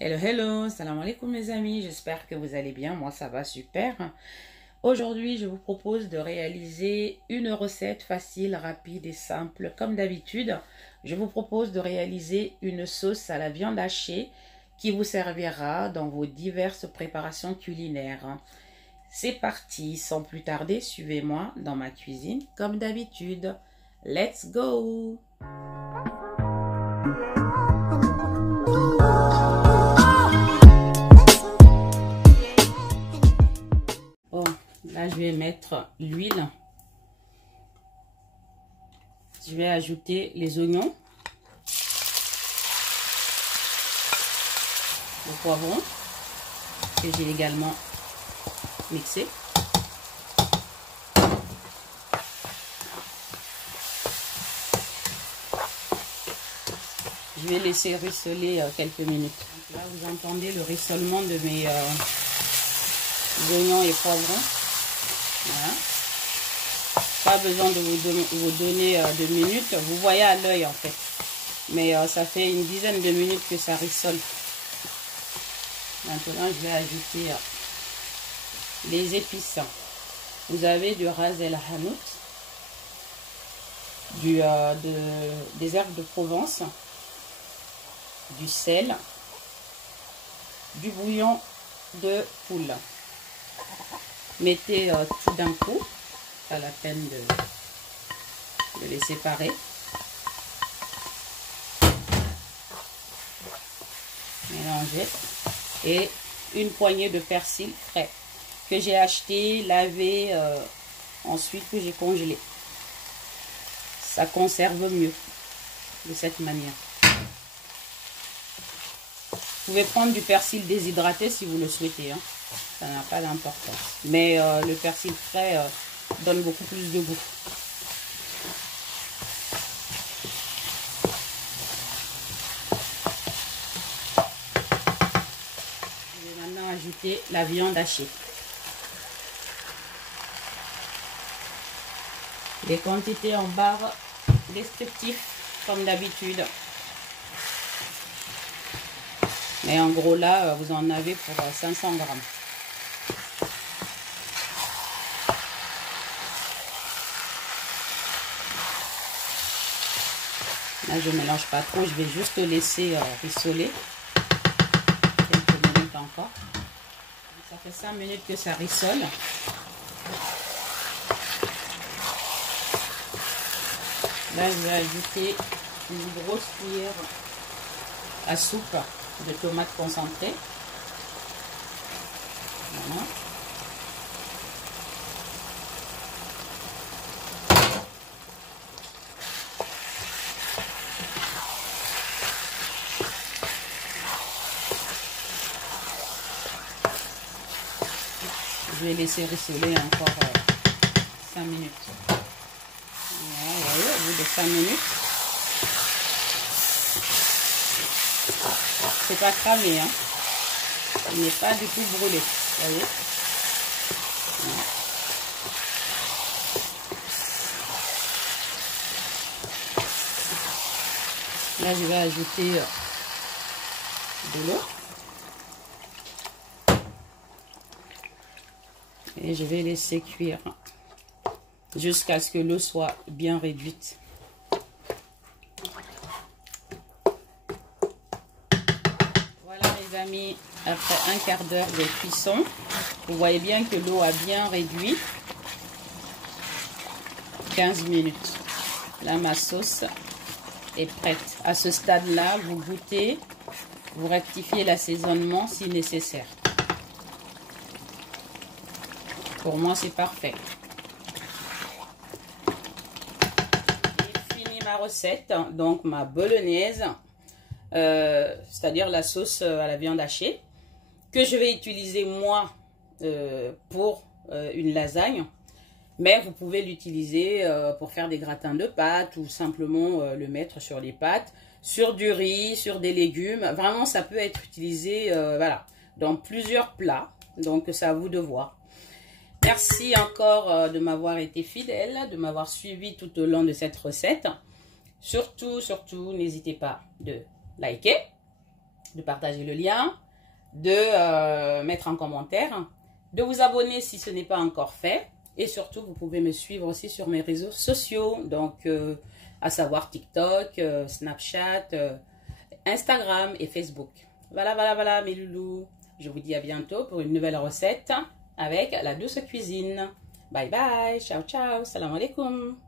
Hello, hello, salam alaikum mes amis, j'espère que vous allez bien, moi ça va super. Aujourd'hui, je vous propose de réaliser une recette facile, rapide et simple. Comme d'habitude, je vous propose de réaliser une sauce à la viande hachée qui vous servira dans vos diverses préparations culinaires. C'est parti, sans plus tarder, suivez-moi dans ma cuisine comme d'habitude. Let's go! Bon, là je vais mettre l'huile. Je vais ajouter les oignons, le poivron que j'ai également mixé. Je vais laisser rissoler quelques minutes. Donc là, vous entendez le rissolement de mes oignons et poivrons. Voilà. Pas besoin de vous donner de minutes. Vous voyez à l'œil en fait. Mais ça fait une dizaine de minutes que ça rissole. Maintenant, je vais ajouter les épices. Vous avez du ras el hanout, des herbes de Provence, du sel, du bouillon de poule. Mettez tout d'un coup, pas la peine de les séparer. Mélangez. Et une poignée de persil frais que j'ai acheté, lavé, ensuite que j'ai congelé. Ça conserve mieux de cette manière. Vous pouvez prendre du persil déshydraté si vous le souhaitez, hein. Ça n'a pas d'importance. Mais le persil frais donne beaucoup plus de goût. Je vais maintenant ajouter la viande hachée. Les quantités en barre descriptives comme d'habitude. Mais en gros là, vous en avez pour 500 grammes. Là, je ne mélange pas trop, je vais juste laisser rissoler. Quelques minutes encore. Ça fait 5 minutes que ça rissole. Là, je vais ajouter une grosse cuillère à soupe de tomates concentrées. Voilà. Je vais laisser rissoler encore 5 minutes. Voilà, vous voyez, au bout de 5 minutes, c'est pas cramé, hein. Il n'est pas du tout brûlé, vous voyez. Voilà. Là, je vais ajouter de l'eau. Et je vais laisser cuire jusqu'à ce que l'eau soit bien réduite. Voilà les amis, après un quart d'heure de cuisson, vous voyez bien que l'eau a bien réduit. 15 minutes. Là, ma sauce est prête. À ce stade-là, vous goûtez, vous rectifiez l'assaisonnement si nécessaire. Pour moi, c'est parfait. J'ai fini ma recette, donc ma bolognaise, c'est-à-dire la sauce à la viande hachée, que je vais utiliser moi pour une lasagne. Mais vous pouvez l'utiliser pour faire des gratins de pâtes ou simplement le mettre sur les pâtes, sur du riz, sur des légumes. Vraiment, ça peut être utilisé voilà, dans plusieurs plats. Donc, c'est à vous de voir. Merci encore de m'avoir été fidèle, de m'avoir suivi tout au long de cette recette. Surtout, n'hésitez pas de liker, de partager le lien, de mettre en commentaire, de vous abonner si ce n'est pas encore fait. Et surtout, vous pouvez me suivre aussi sur mes réseaux sociaux, donc à savoir TikTok, Snapchat, Instagram et Facebook. Voilà mes loulous. Je vous dis à bientôt pour une nouvelle recette avec la douce cuisine. Bye bye, ciao ciao, salam alaikum.